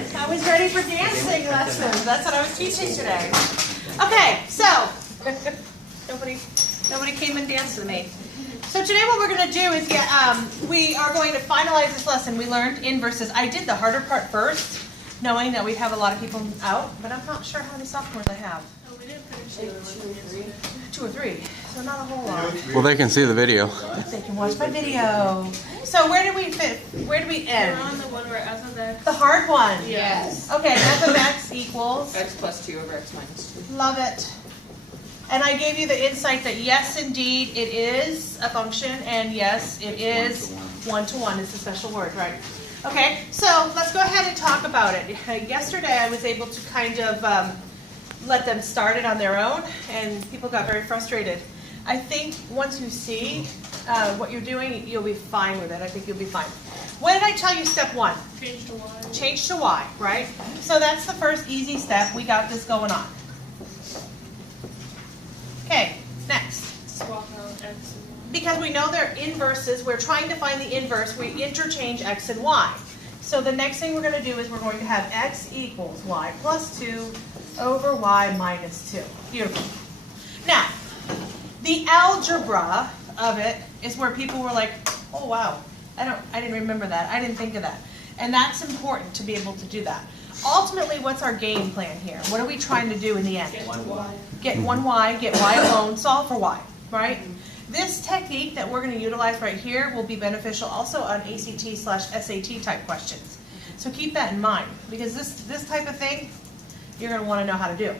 I was ready for dancing lessons. That's what I was teaching today. Okay, so nobody came and danced with me. So today what we're going to do is we are going to finalize this lesson. We learned inverses. I did the harder part first, knowing that we'd have a lot of people out, but I'm not sure how many sophomores I have. Oh, we didn't finish it. 2 or 3, so not a whole lot. Well, they can see the video. They can watch my video. So where do we end? We're on the one where as of x. The hard one. Yes. Okay, f of x equals. X plus 2 over x minus 2. Love it. And I gave you the insight that yes, indeed, it is a function, and yes, it is one-to-one. It's a special word, right? Okay, so let's go ahead and talk about it. Yesterday, I was able to kind of let them start it on their own, and people got very frustrated. I think once you see what you're doing, you'll be fine with it. I think you'll be fine. What did I tell you step 1? Change to y. Change to y, right? So that's the first easy step. We got this going on. Okay, next. Swap out x and y. Because we know they're inverses, we're trying to find the inverse, we interchange x and y. So the next thing we're going to do is we're going to have x equals y plus 2 over y minus 2. Beautiful. Now, the algebra of it is where people were like, oh wow, I didn't remember that, I didn't think of that. And that's important to be able to do that. Ultimately, what's our game plan here? What are we trying to do in the end? Get to y. Get one y, get y alone, solve for y, right? This technique that we're going to utilize right here will be beneficial also on ACT/SAT type questions. So keep that in mind, because this type of thing, you're going to want to know how to do.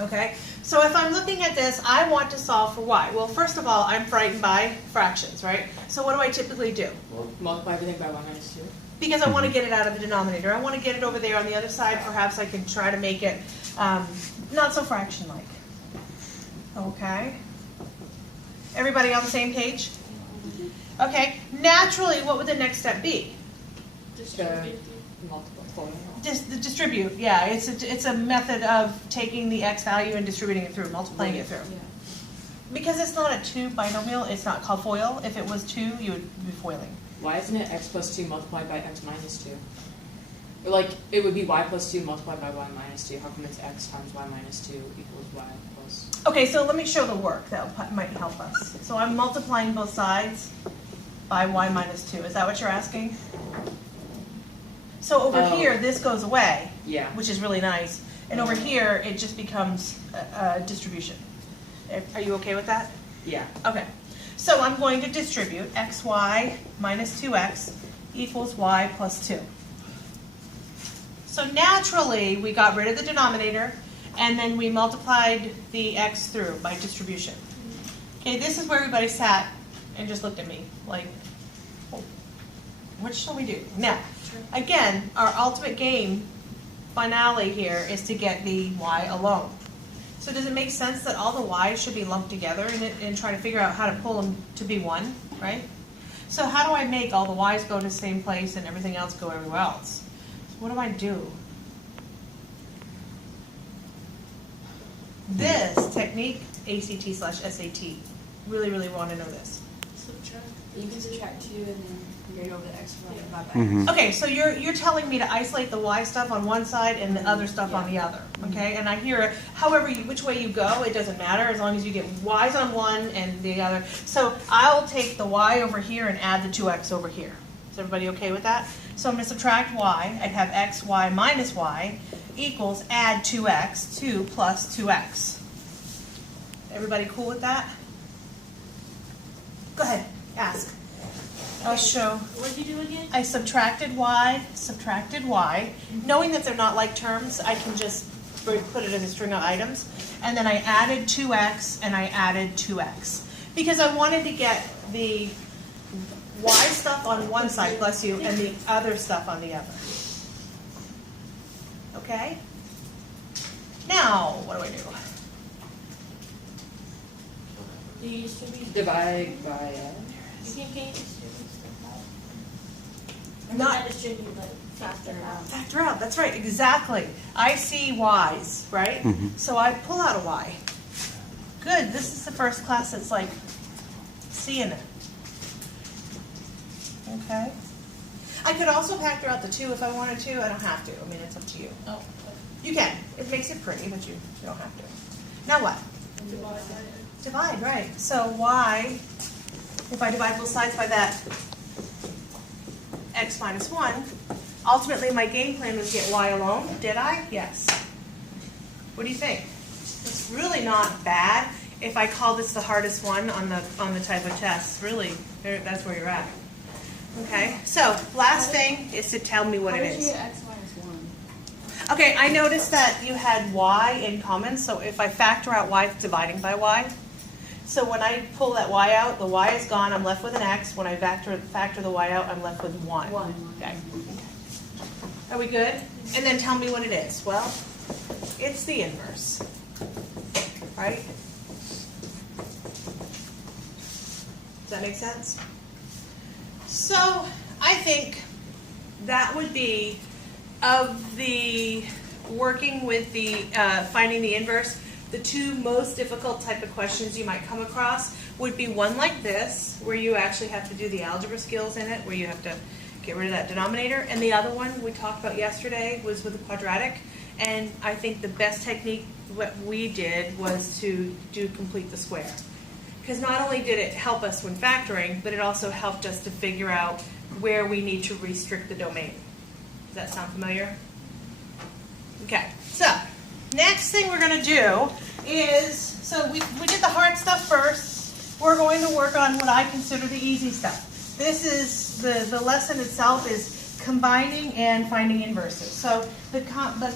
Okay? So if I'm looking at this, I want to solve for y. Well, first of all, I'm frightened by fractions, right? So what do I typically do? Multiply everything by y minus 2. Because I want to get it out of the denominator. I want to get it over there on the other side. Perhaps I can try to make it not so fraction-like. Okay? Everybody on the same page? Okay. Naturally, what would the next step be? Distribute. Multiple. Distribute. Yeah, it's a method of taking the x value and distributing it through, multiplying it through. Yeah. Because it's not a 2 binomial, it's not called FOIL. If it was 2, you would be foiling. Why isn't it x plus 2 multiplied by x minus 2? Or like, it would be y plus 2 multiplied by y minus 2. How come it's x times y minus 2 equals y plus... Okay, so let me show the work. That might help us. So I'm multiplying both sides by y minus 2. Is that what you're asking? So over here, this goes away, Yeah. which is really nice. And over here, it just becomes a distribution. Are you okay with that? Yeah. Okay. So I'm going to distribute xy minus 2x equals y plus 2. So naturally, we got rid of the denominator, and then we multiplied the x through by distribution. Okay, this is where everybody sat and just looked at me like, oh, what shall we do? Now, again, our ultimate game finale here is to get the y alone. So does it make sense that all the y's should be lumped together and try to figure out how to pull them to be 1, right? So how do I make all the y's go to the same place and everything else go everywhere else? So what do I do? This technique, ACT/SAT, really, really want to know this. Subtract. You can subtract 2 and then figure over the x and divide by Mhm. Okay, so you're telling me to isolate the y stuff on one side and the other stuff on the other, okay? And I hear which way you go, it doesn't matter as long as you get y's on one and the other. So I'll take the y over here and add the 2x over here. Is everybody okay with that? So I'm going to subtract y. I'd have x, y minus y equals add 2x, 2 plus 2x. Everybody cool with that? Go ahead, ask. I'll show. What did you do again? I subtracted y, Knowing that they're not like terms, I can just put it as a string of items. And then I added 2x and I added 2x. Because I wanted to get the y stuff on one side, bless you, and the other stuff on the other. Okay? Now, what do I do? Do you distribute? Divide by... You can't distribute stuff out. Not- distribute, but factor out. Factor out, that's right, exactly. I see y's, right? So I pull out a y. Good, this is the first class that's like seeing it. Okay? I could also factor out the 2 if I wanted to. I don't have to. I mean, it's up to you. Oh, You can. It makes it pretty, but you don't have to. Now what? Divide, right. So y, if I divide both sides by that x minus 1, ultimately my game plan was get y alone. Did I? Yes. What do you think? It's really not bad. If I call this the hardest one on the type of test, really, that's where you're at. Okay, so last thing is to tell me what it How did you is. get x minus 1? Okay, I noticed that you had y in common, so if I factor out y, it's dividing by y. So when I pull that y out, the y is gone, I'm left with an x. When I factor the y out, I'm left with 1. 1. Okay. Are we good? And then tell me what it is. Well, it's the inverse, right? Does that make sense? So I think that would be, of the working with the finding the inverse, the 2 most difficult type of questions you might come across would be one like this, where you actually have to do the algebra skills in it, where you have to get rid of that denominator. And the other one we talked about yesterday was with the quadratic. And I think the best technique what we did was to do complete the square. Because not only did it help us when factoring, but it also helped us to figure out where we need to restrict the domain. Does that sound familiar? Okay, so next thing we're going to do is, so we did the hard stuff first. We're going to work on what I consider the easy stuff. This is, the lesson itself is combining and finding inverses. So the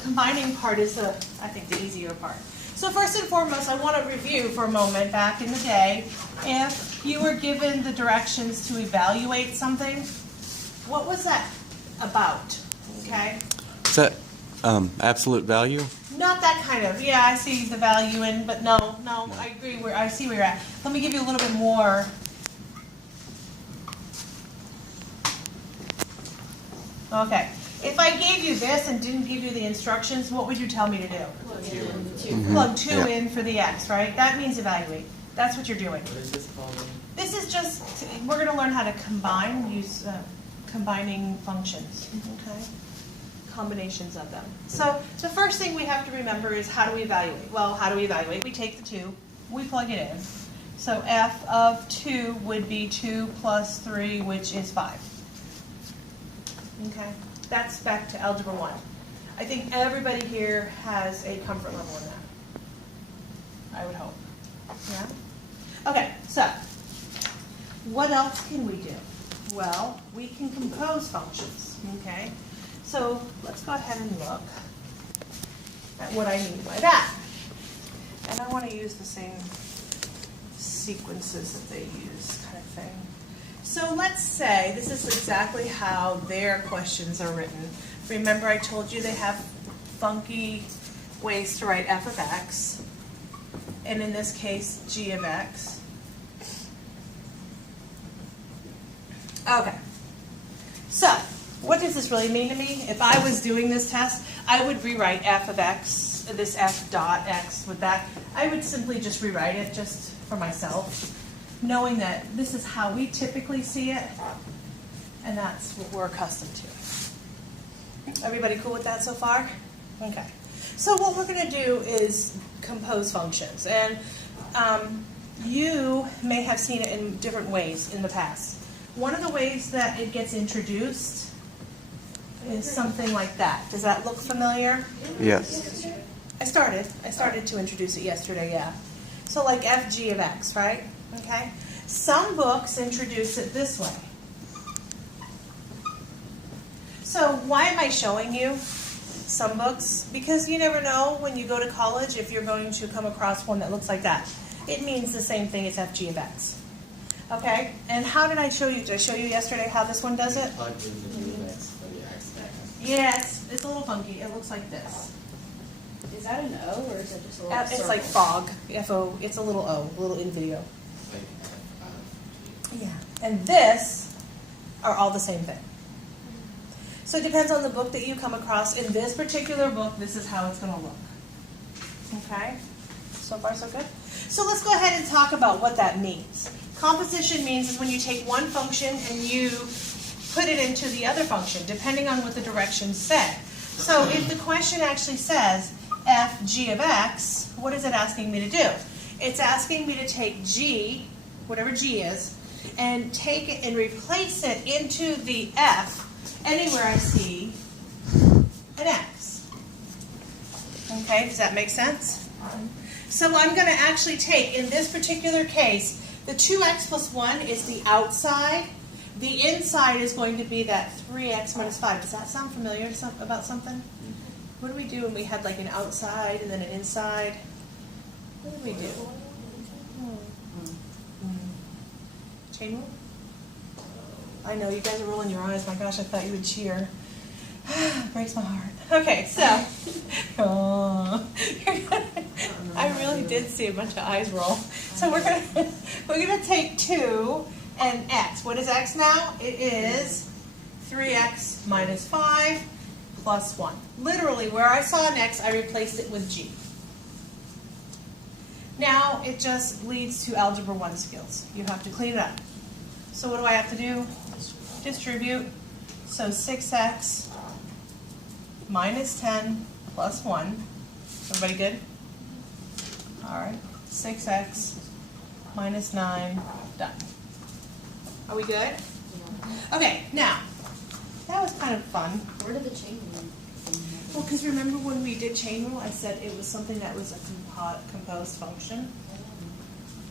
combining part is, I think, the easier part. So first and foremost, I want to review for a moment back in the day. If you were given the directions to evaluate something, what was that about? Okay? Is that absolute value? Not that kind of. Yeah, I see the value in, but no, I agree. I see where you're at. Let me give you a little bit more. Okay. If I gave you this and didn't give you the instructions, what would you tell me to do? Plug 2 Yeah. in for the x, right? That means evaluate. That's what you're doing. What is this called? This is just, we're going to learn how to combine, use combining functions, okay? Combinations of them. So the first thing we have to remember is how do we evaluate? Well, how do we evaluate? We take the 2, we plug it in. So f of 2 would be 2 plus 3, which is 5. Okay? That's back to Algebra 1. I think everybody here has a comfort level in that. I would hope. Yeah? Okay, so what else can we do? Well, we can compose functions, okay? So let's go ahead and look at what I mean by that. And I want to use the same sequences that they use, kind of thing. So let's say this is exactly how their questions are written. Remember I told you they have funky ways to write f of x, and in this case, g of x. Okay. So, what does this really mean to me? If I was doing this test, I would rewrite f of x, this f dot x with that. I would simply just rewrite it just for myself, knowing that this is how we typically see it, and that's what we're accustomed to. Everybody cool with that so far? Okay. So what we're going to do is compose functions, and you may have seen it in different ways in the past. One of the ways that it gets introduced is something like that. Does that look familiar? Yes. I started to introduce it yesterday, yeah. So like fg of x, right? Okay. Some books introduce it this way. So why am I showing you some books? Because you never know when you go to college if you're going to come across one that looks like that. It means the same thing as fg of x. Okay? And how did I show you? Did I show you yesterday how this one does it? Plug in the g of x for the x. Yeah, it's a little funky. It looks like this. Is that an O or is it just a little It's circle? like fog. F-O. It's a little O, a little in video. Like f of g. Yeah. And this are all the same thing. So it depends on the book that you come across. In this particular book, this is how it's going to look. Okay? So far, so good? So let's go ahead and talk about what that means. Composition means is when you take one function and you put it into the other function, depending on what the directions said. So if the question actually says f g of x, what is it asking me to do? It's asking me to take g, whatever g is, and take it and replace it into the f anywhere I see an x. Okay, does that make sense? So I'm going to actually take, in this particular case, the 2x plus 1 is the outside. The inside is going to be that 3x minus 5. Does that sound familiar about something? What do we do when we had like an outside and then an inside? What do we do? Chain rule? I know, you guys are rolling your eyes. My gosh, I thought you would cheer. Breaks my heart. Okay, so. I really did see a bunch of eyes roll. So we're gonna take 2 and x. What is x now? It is 3x minus 5 plus 1. Literally, where I saw an x, I replaced it with g. Now it just leads to Algebra 1 skills. You have to clean it up. So what do I have to do? Distribute. So 6x minus 10 plus 1. Everybody good? All right. 6x minus 9. Done. Are we good? Okay, now, that was kind of fun. Where did the chain rule? Well, because remember when we did chain rule, I said it was something that was a composed function.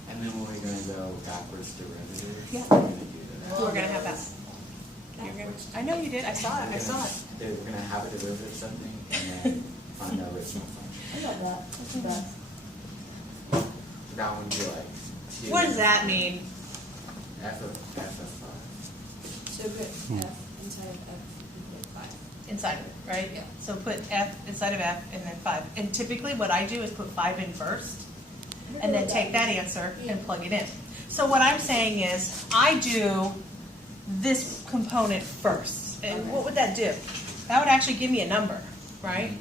And then when we're going to go backwards derivative, Yeah. we're going to do that. We're going to have that. I know you did. I saw it. I saw it. We're going to have a derivative of something and then find the original function. I got that. That's the best. That one would be like 2. What does that mean? F of 5. So put f inside of f equals 5. Inside of it, right? Yeah. So put f inside of f and then 5. And typically what I do is put 5 in first and then take that answer and plug it in. So what I'm saying is I do this component first. And what would that do? That would actually give me a number, right,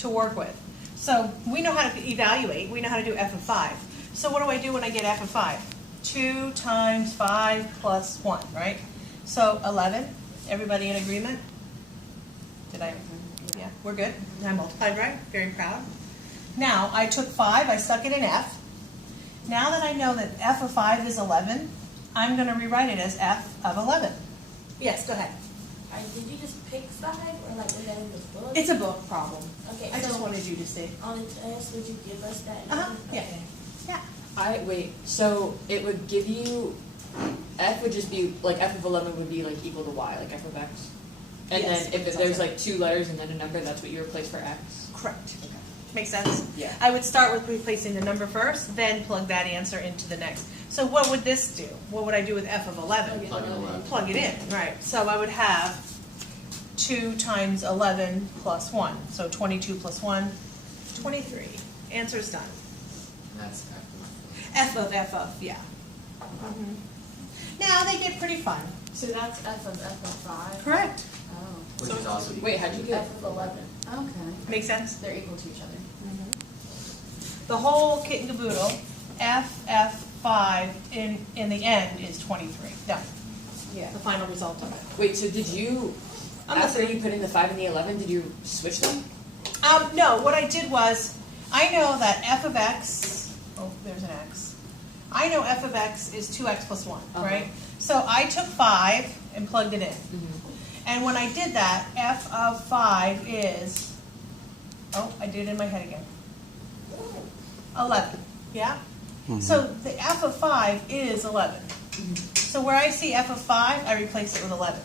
to work with. So we know how to evaluate. We know how to do f of 5. So what do I do when I get f of 5? 2 times 5 plus 1, right? So 11. Everybody in agreement? Did I? Yeah, we're good. I multiplied right. Very proud. Now, I took 5. I stuck it in f. Now that I know that f of 5 is 11, I'm going to rewrite it as f of 11. Yes, go ahead. Did you just pick 5 or like was that in the book? It's a book problem. Okay, I so just wanted you to see. on the test, would you give us that? Uh-huh, yeah. Okay. Yeah. So it would give you, f would just be, like f of 11 would be like equal to y, like f of x. And Yes, then if that's there's awesome. like 2 letters and then a number, that's what you replace for x. Correct. Okay. Makes sense? Yeah. I would start with replacing the number first, then plug that answer into the next. So what would this do? What would I do with f of 11? Plug in 11. Plug it in, right. So I would have 2 times 11 plus 1. So 22 plus 1, 23. Answer's done. And that's F of F of, yeah. Now they get pretty fun. So that's f of 5. Correct. Oh. which is also equal Wait, how'd you get? F of 11. Okay. Make sense? They're equal to each other. The whole kit and caboodle, F5 in the end is 23. Done. Yeah. The final result of it. Wait, so did you, I'm after listening. you put in the 5 and the 11, did you switch them? No, what I did was, I know that f of x, oh, there's an x. I know f of x is 2x plus 1, right? So I took 5 and plugged it in. And when I did that, f of 5 is, oh, I did it in my head again. 11, yeah? So the f of 5 is 11. So where I see f of 5, I replace it with 11.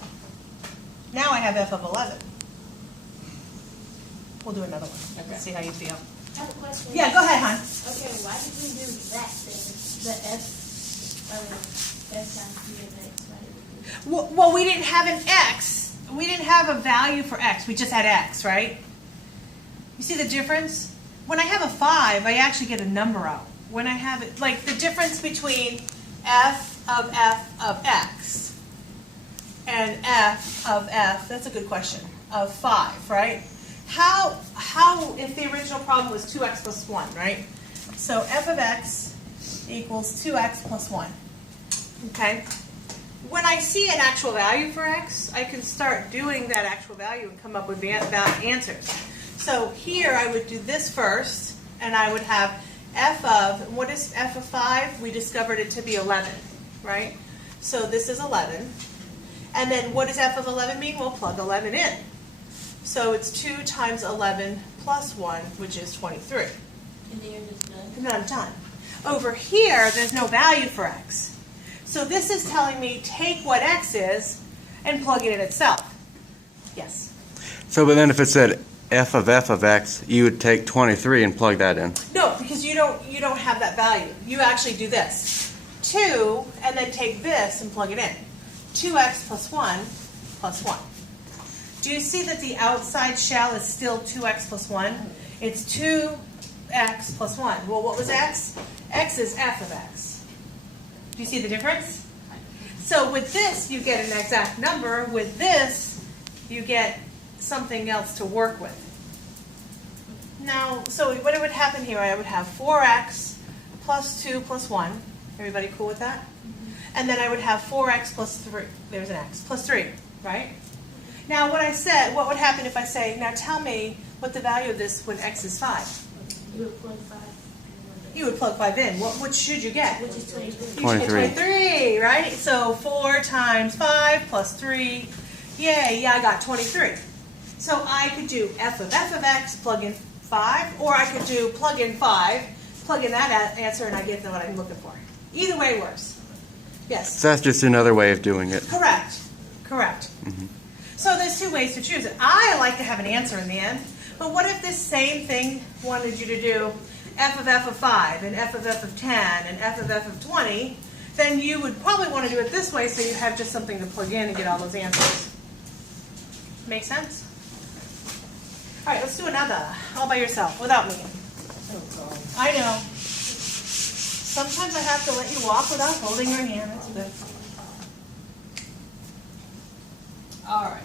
Now I have f of 11. We'll do another one. Okay. Let's see how you feel. I have a question. Yeah, go ahead, hon. Okay, why did we do that then? The f times p of x, why did we do that? Well, we didn't have an x. We didn't have a value for x. We just had x, right? You see the difference? When I have a 5, I actually get a number out. When I have it, like the difference between f of x and f of f, that's a good question, of 5, right? How if the original problem was 2x plus 1, right? So f of x equals 2x plus 1, okay? when I see an actual value for x, I can start doing that actual value and come up with answers. So here I would do this first, and I would have f of, what is f of 5? We discovered it to be 11, right? So this is 11. And then what does f of 11 mean? We'll plug 11 in. So it's 2 times 11 plus 1, which is 23. And then you're just done. And then I'm done. Over here, there's no value for x. So this is telling me take what x is and plug it in itself. Yes? So, but then if it said f of x, you would take 23 and plug that in. No, because you don't have that value. You actually do this. 2, and then take this and plug it in. 2x plus 1 plus 1. Do you see that the outside shell is still 2x plus 1? It's 2x plus 1. Well, what was x? X is f of x. Do you see the difference? So with this, you get an exact number. With this, you get something else to work with. Now, so what would happen here? I would have 4x plus 2 plus 1. Everybody cool with that? And then I would have 4x plus 3. There's an x. Plus 3, right? Now, what would happen if I say, now tell me what the value of this when x is 5? You would plug 5. You would plug 5 in. What should you get? Which is 23. You should get 23, right? So 4 times 5 plus 3. Yay, yeah, I got 23. So I could do f of x, plug in 5, or I could do plug in 5, plug in that answer, and I get what I'm looking for. Either way works. Yes? So that's just another way of doing it. Correct. Correct. Mm-hmm. So there's 2 ways to choose it. I like to have an answer in the end, but what if this same thing wanted you to do f of 5 and f of 10 and f of 20, then you would probably want to do it this way so you have just something to plug in and get all those answers. Make sense? All right, let's do another, all by yourself, without me. I know. Sometimes I have to let you walk without holding your hand. That's good. All right.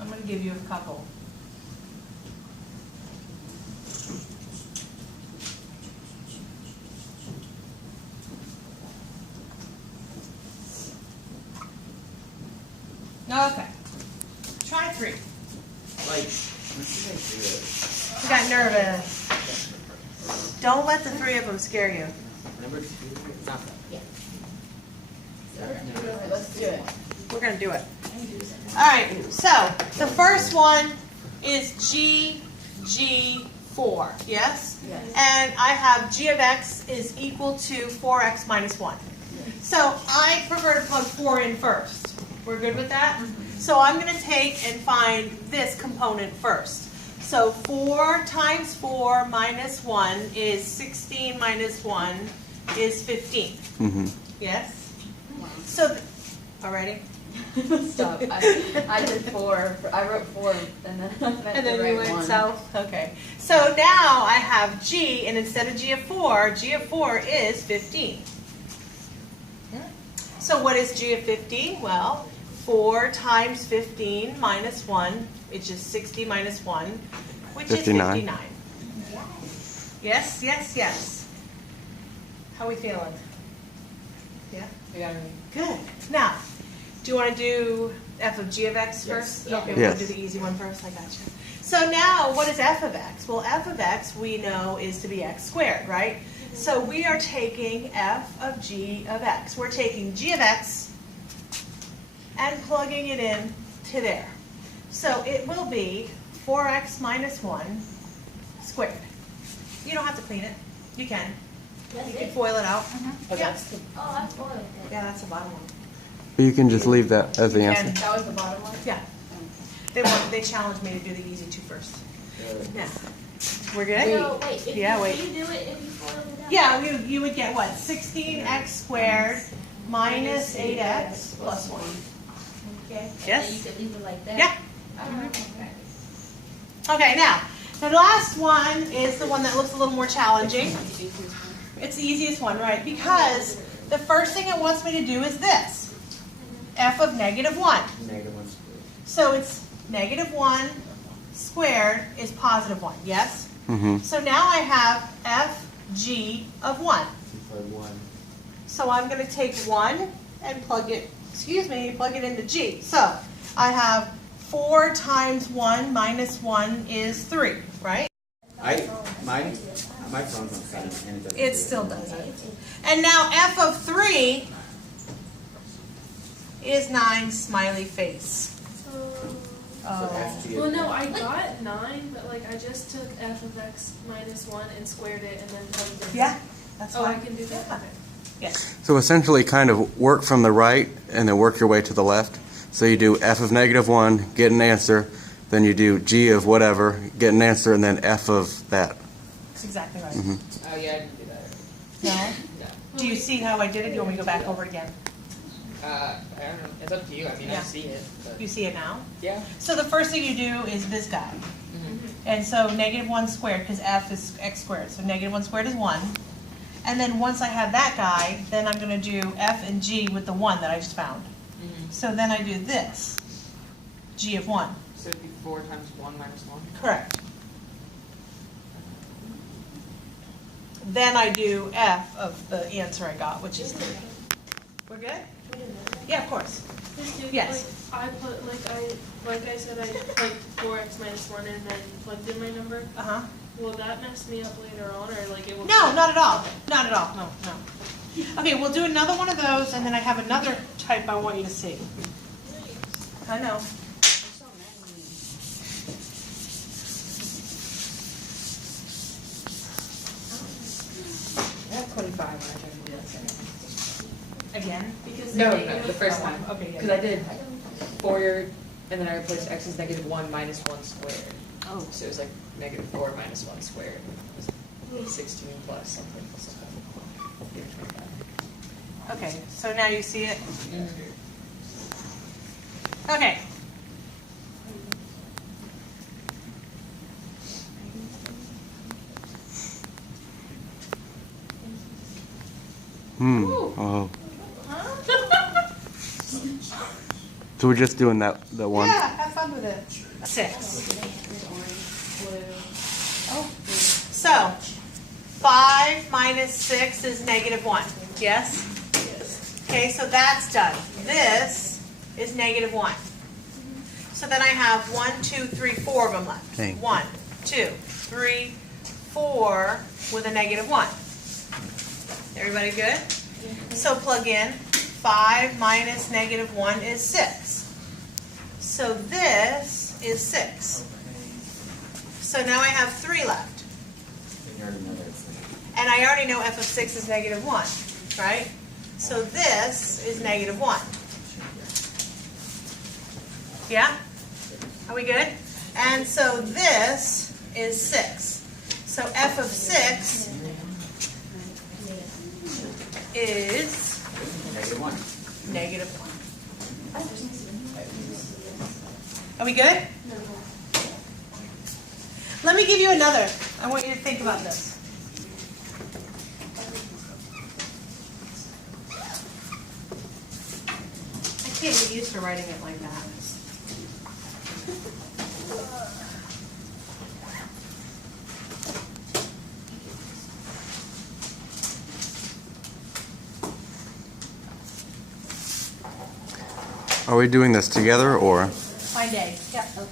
I'm going to give you a couple. Okay. Try 3. Like, once you guys do it, You got nervous. Don't let the 3 of them scare you. number 2, it's not that. Yeah. Alright, Let's do it. We're going to do it. I can do this. All right. So the first one is G4. Yes? Yes. And I have g of x is equal to 4x minus 1. So I prefer to plug 4 in first. We're good with that? So I'm going to take and find this component first. So 4 times 4 minus 1 is 16 minus 1 is 15. Mm-hmm. Yes? So, already? Stop. I did 4. I wrote 4 and then I meant And then to we write went 1. south? Okay. So now I have G, and instead of G of 4 is 15. So what is G of 15? Well, 4 times 15 minus 1, which is 60 minus 1, which 59. is 59. Yes, yes, yes. How are we feeling? Yeah? You got me. Good. Now, do you want to do f of g of x Yes. first? Yeah. Okay, we'll Yes. do the easy one first. I got you. So now, what is f of x? Well, f of x we know is to be x squared, right? So we are taking f of g of x. We're taking g of x and plugging it in to there. So it will be 4x minus 1 squared. You don't have to clean it. You can. That's You can it? foil it out. Oh, Yeah. that's the, Oh, I spoiled it. Yeah, that's the bottom one. But you can just leave that as the You answer. can. That was the bottom one? Yeah. They challenged me to do the easy 2 first. Good. Yeah. We're good? No, wait. If Yeah, you, wait. Can you do it if you foil it out? Yeah, you would get what? 16x squared minus 8x plus 1. Okay. And Yes. then you could leave it like that. Yeah. Okay. Okay, now, The last one is the one that looks a little more challenging. It's the easiest one, right? Because the first thing it wants me to do is this. F of negative 1. Negative 1 squared. So it's negative 1 squared is positive 1, yes? Mm-hmm. So now I have FG of 1. Plug 1. So I'm going to take 1 and plug it into G. So I have 4 times 1 minus 1 is 3, right? My phone's on silent and it doesn't. It still does it. And now F of 3 is 9 smiley face. So FG Well, of no, 1. I got 9, but like I just took f of x minus 1 and squared it and then plugged it in. Yeah, that's Oh, I fine. can do that? Okay. Yes. So essentially kind of work from the right and then work your way to the left. So you do f of negative 1, get an answer, then you do g of whatever, get an answer, and then f of that. That's exactly right. Mhm. Oh yeah, I didn't do that. No? No. Do you see how I did it? Do you want me to go back over it again? I don't know. It's up to you. I mean, Yeah. I see it. But You see it now? yeah. So the first thing you do is this guy. Mm-hmm. And so negative 1 squared, because f is x squared. So negative 1 squared is 1. And then once I have that guy, then I'm going to do f and g with the 1 that I just found. Mm-hmm. So then I do this, g of 1. So it'd be 4 times 1 minus 1. Correct. Then I do f of the answer I got, which is 3. We're good? Yeah, of course. Yes. Like I put like I said I put 4x minus 1 and then plugged in my number. Uh-huh. Will that mess me up later on, or like it will? No, not at all. Not at all. No, no. Okay, we'll do another one of those, and then I have another type I want you to see. I know. I have 25 when I tried to do that second. Again? Because No, the no, the first time. Okay, yeah. Because I did 4, and then I replaced x is negative 1 minus 1 squared. Oh. So it was like negative 4 minus 1 squared. It was 16 plus something. Give it 25. Okay, so now you see it? Mm-hmm. Okay. Oh. So we're just doing that one. Yeah, have fun with it. 6. Oh. So, 5 minus 6 is negative 1. Yes? Yes. Okay, so that's done. This is negative 1. So then I have 1, 2, 3, 4 of them left. Thank you. 1, 2, 3, 4 with a negative 1. Everybody good? So plug in. 5 minus negative 1 is 6. So this is 6. So now I have 3 left. You already know that's like, And I already know f of 6 is negative 1, right? So this is negative 1. Yeah? Are we good? And so this is 6. So f of 6 is negative 1. negative 1. Are we good? Let me give you another. I want you to think about this. I can't get used to writing it like that. Are we doing this together or? Find A. Yep. Okay.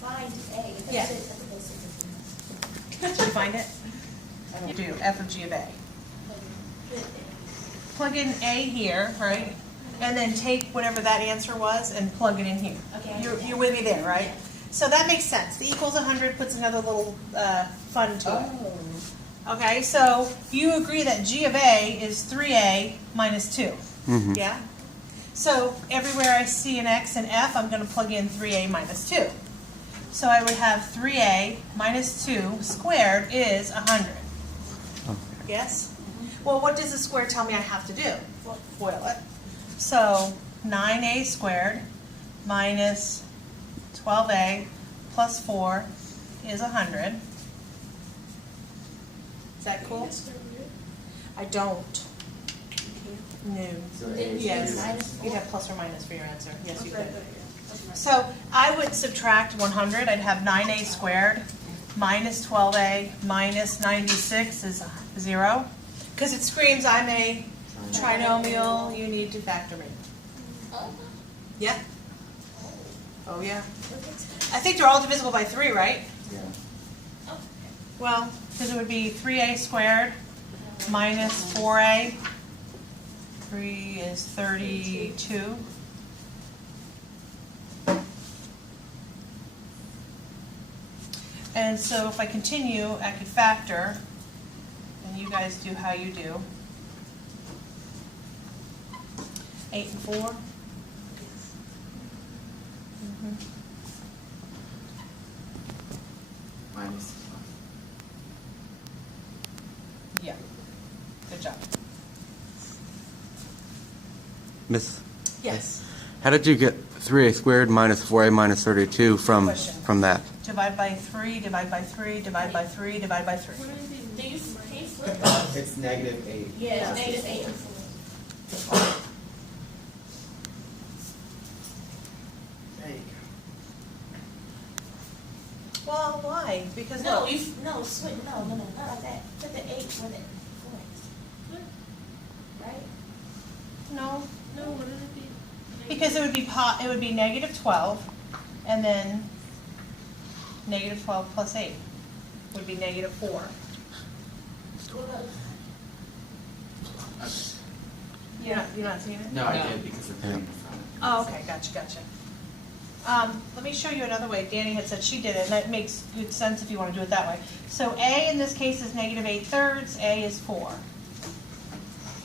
Find A. Yeah. That's it. Did you find it? You do. F of G of A. Plug in A here, right? And then take whatever that answer was and plug it in here. Okay. You're with me there, right? So that makes sense. The equals 100 puts another little fun to it. Oh. Okay, so you agree that G of A is 3A minus 2. Mhm. Yeah? So everywhere I see an X and F, I'm going to plug in 3A minus 2. So I would have 3A minus 2 squared is 100. Okay. Yes? Well, what does the square tell me I have to do? FOIL it. So 9A squared minus 12A plus 4 is 100. Is that cool? I don't. No. So A is Yes. Minus You'd 4. have plus or minus for your answer. Yes, you Okay, could. good, yeah. So I would subtract 100. I'd have 9a squared minus 12a minus 96 is 0. Because it screams I'm a trinomial, you need to factor in. Oh, Yeah? oh. Oh, yeah. Look at I think they're all divisible by 3, right? Yeah. oh. Well, because it would be 3a squared minus 4a. 3 is 32. And so if I continue, I could factor, and you guys do how you do. 8 and 4. Mhm. Minus. Yeah. Good job. Miss, Yes. how did you get 3a squared minus 4a minus 32 from Question. that? Divide by 3, divide by 3, divide by 3, divide by 3. What do you Do mean? you can you flip it? It's -8. Yeah, it's -8. There you Well, why? Because No, look, no, switch. No, not like that. Put the 8 with it. Right? no, No, what would it be? because it would be it would be negative 12, and then negative 12 plus 8 would be negative 4. What about- You're not seeing it? No, I No. did because of the thing in front of it. Oh, okay, gotcha. Let me show you another way. Danny had said she did it, and that makes good sense if you want to do it that way. So A in this case is negative 8/3, A is 4.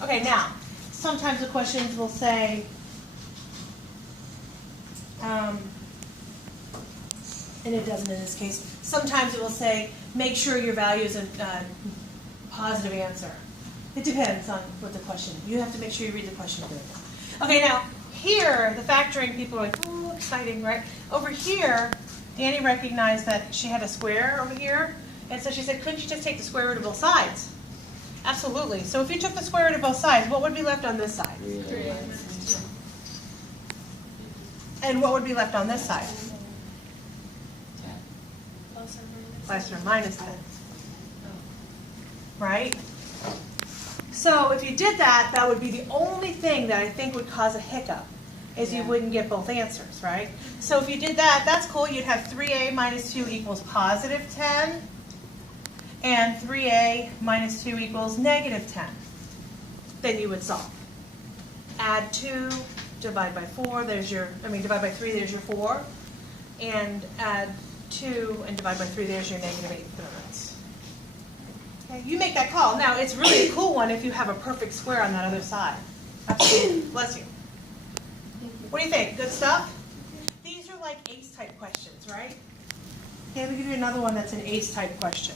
Okay, now, sometimes the questions will say, and it doesn't in this case, sometimes it will say, make sure your value is a positive answer. It depends on what the question, you have to make sure you read the question good. Okay, now, here, the factoring people are like, ooh, exciting, right? Over here, Danny recognized that she had a square over here, and so she said, couldn't you just take the square root of both sides? Absolutely. So if you took the square root of both sides, what would be left on this side? 3A. And what would be left on this side? Plus or minus? Plus or minus 10. Right? So if you did that, that would be the only thing that I think would cause a hiccup, is you wouldn't get both answers, right? So if you did that, that's cool. You'd have 3a minus 2 equals positive 10, and 3a minus 2 equals negative 10. Then you would solve. Add 2, divide by 4, divide by 3, there's your 4. And add 2 and divide by 3, there's your negative 8/3. Okay, you make that call. Now, it's really a cool one if you have a perfect square on that other side. Absolutely. Bless you. What do you think? Good stuff? These are like ACE type questions, right? Okay, let me give you another one that's an ACE type question.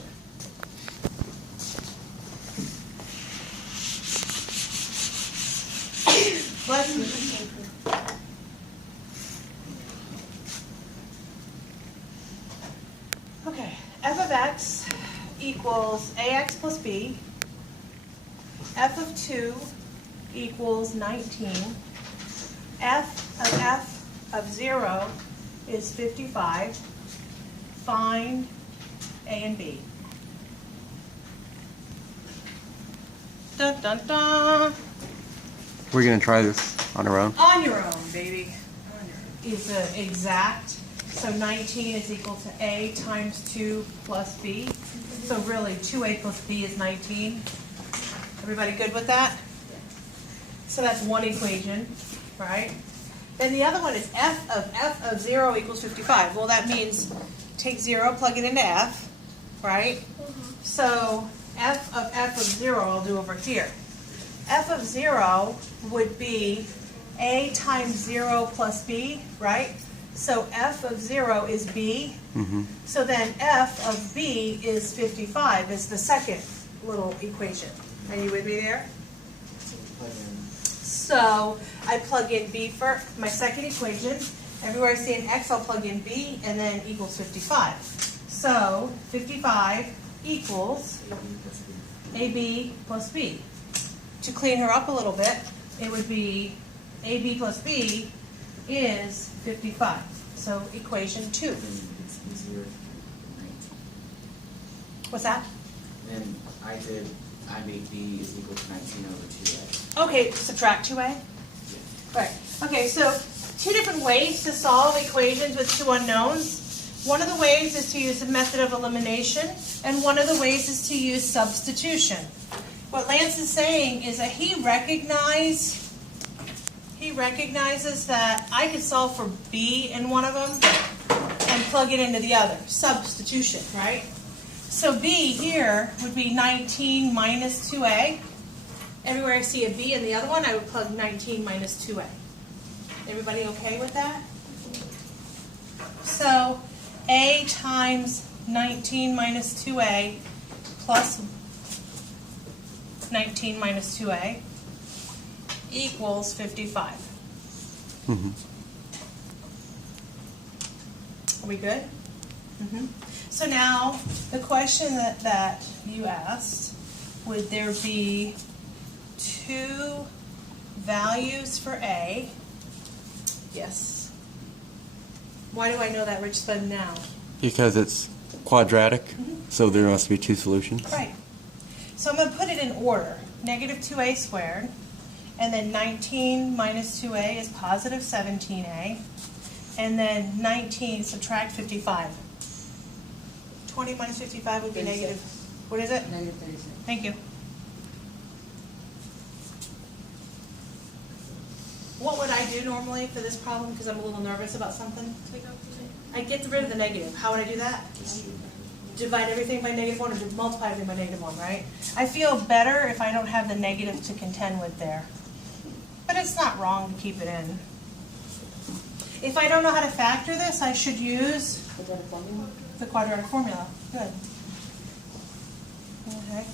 Bless you. Okay, f of x equals ax plus b. F of 2 equals 19. F of 0 is 55. Find a and b. Dun dun dun. We're going to try this on our own. On your own, baby. Is exact. So 19 is equal to a times 2 plus b. So really, 2a plus b is 19. Everybody good with that? So that's one equation, right? Then the other one is f of 0 equals 55. Well, that means take 0, plug it into f, right? So f of 0 I'll do over here. F of 0 would be a times 0 plus b, right? So f of 0 is b. Mm-hmm. So then f of b is 55 is the second little equation. Are you with me there? So I plug in b for my second equation. Everywhere I see an x, I'll plug in b, and then equals 55. So 55 equals AB plus B. To clean her up a little bit, it would be AB plus B is 55. So equation 2. Then it's easier. 19. What's that? Then I made B is equal to 19 over 2A. Okay, subtract 2A? Yeah. Right. Okay, so two different ways to solve equations with two unknowns. One of the ways is to use the method of elimination, and one of the ways is to use substitution. What Lance is saying is that he recognizes that I could solve for B in one of them and plug it into the other. Substitution, right? So B here would be 19 minus 2A. Everywhere I see a B in the other one, I would plug 19 minus 2A. Everybody okay with that? So A times 19 minus 2A plus 19 minus 2A equals 55. Mm-hmm. Are we good? Mm-hmm. So now, the question that you asked, would there be two values for A? Yes. Why do I know that, Rich Spud, now? Because it's quadratic, so there must be two solutions. Right. So I'm going to put it in order. Negative 2A squared, and then 19 minus 2A is positive 17A, and then 19 subtract 55. 20 minus 55 would be 36. negative. What is it? Negative 36. Thank you. What would I do normally for this problem? Because I'm a little nervous about something. I get rid of the negative. How would I do that? Divide everything by -1 or multiply everything by -1, right? I feel better if I don't have the negative to contend with there. But it's not wrong to keep it in. If I don't know how to factor this, I should use Quadratic formula? the quadratic formula. Good. Okay.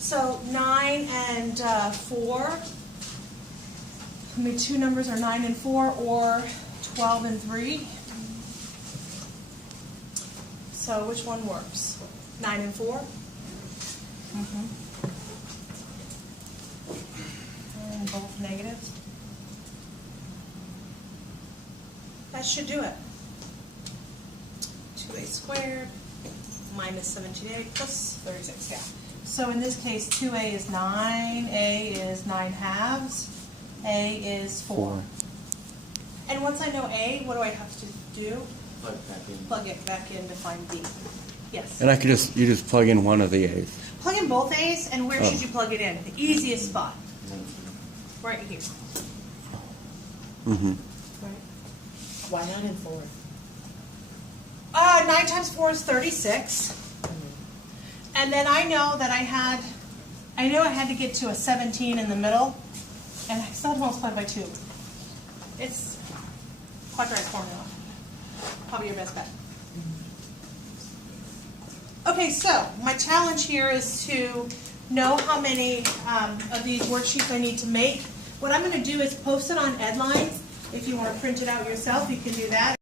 So 9 and 4. I mean, two numbers are 9 and 4, or 12 and 3. So which one works? 9 and 4? Mm-hmm. And both negatives. That should do it. 2A squared minus 17A plus 36, yeah. So in this case, 2A is 9, A is 9 halves, A is 4. And once I know A, what do I have to do? Plug it back in. Plug it back in to find B. Yes. And you just plug in one of the A's. Plug in both A's, and where Oh. should you plug it in? The easiest spot. 19. Right here. Mm-hmm. Right. Why 9 and 4? 9 times 4 is 36. And then I know that I had to get to a 17 in the middle, and I still have to multiply by 2. It's quadratic formula. Probably your best bet. Okay, so my challenge here is to know how many of these worksheets I need to make. What I'm going to do is post it on Edlines. If you want to print it out yourself, you can do that.